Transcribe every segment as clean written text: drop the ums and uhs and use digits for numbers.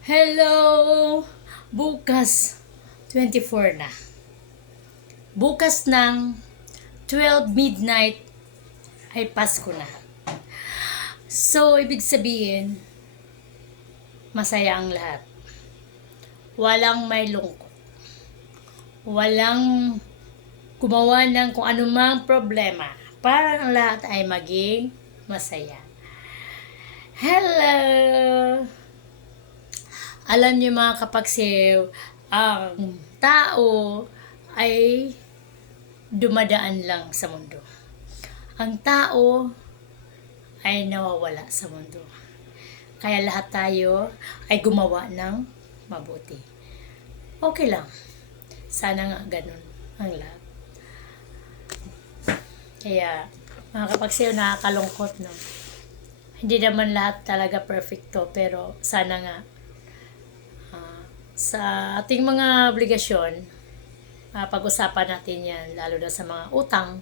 Hello! Bukas, 24 na. Bukas ng 12 midnight ay Pasko na. So, ibig sabihin, masaya ang lahat. Walang may lungkot. Walang gumawa ng kung anumang problema para ang lahat ay maging masaya. Hello! Alam niyo mga kapagsiw, ang tao ay dumadaan lang sa mundo. Ang tao ay nawawala sa mundo. Kaya lahat tayo ay gumawa ng mabuti. Okay lang. Sana nga ganun ang lahat. Kaya mga kapagsiw, nakakalungkot, no? Hindi naman lahat talaga perfecto, pero sana nga sa ating mga obligasyon, pag-usapan natin yan, lalo na sa mga utang,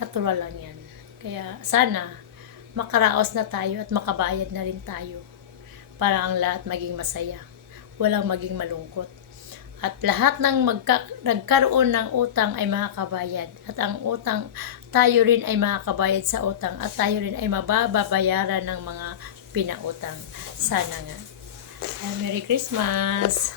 natural lang yan. Kaya sana makaraos na tayo at makabayad na rin tayo para ang lahat maging masaya, walang maging malungkot. At lahat ng nagkaroon ng utang ay makakabayad. At ang utang, tayo rin ay makakabayad sa utang. At tayo rin ay mababayaran ng mga pinautang. Sana nga. Merry Christmas!